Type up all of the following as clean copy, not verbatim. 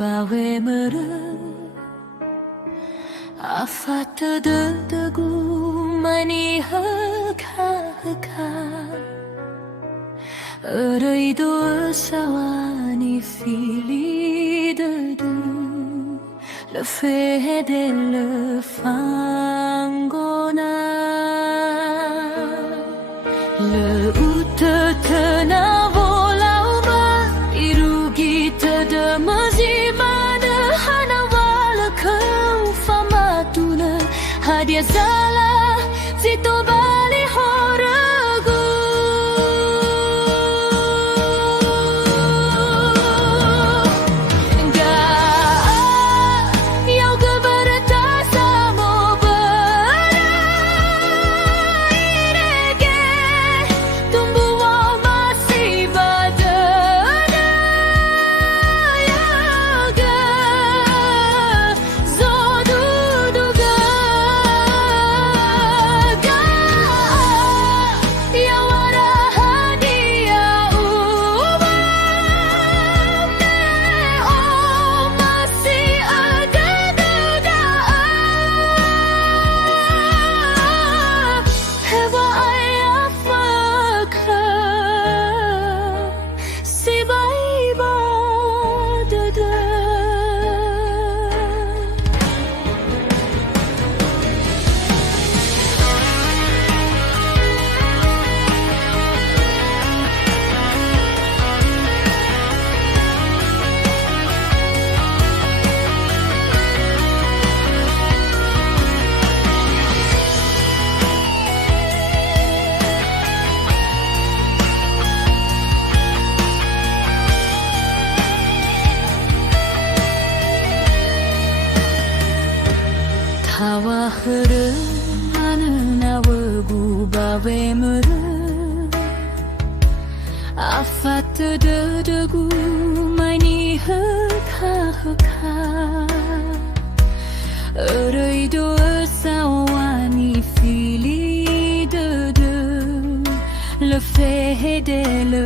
bawe afata dagu mani haka Raido sawani fili dadu Le fede le fangona Le utatana volauma Irugi tada mazimana Hanawala kau famatuna Hadia sala zito bali horagu Hawahuru nawagu bawe afata dagu mani haka Raido sawani fili dadu Le fede le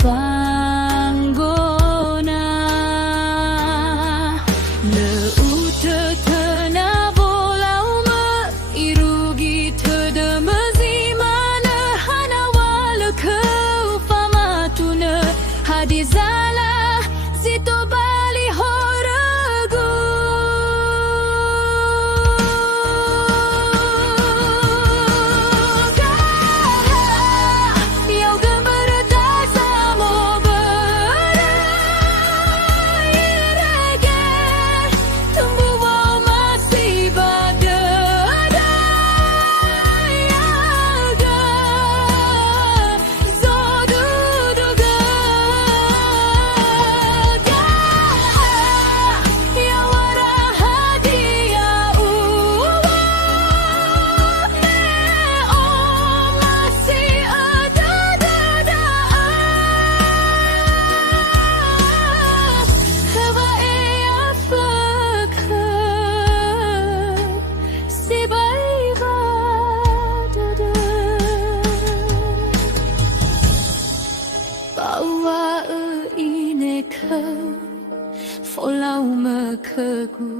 fangona Le utatana Hadi zala zito bali horagu Yau gambar dasa mo irage tumbuh masih badada yaga zoduduga Bawa ineka Folau mekagu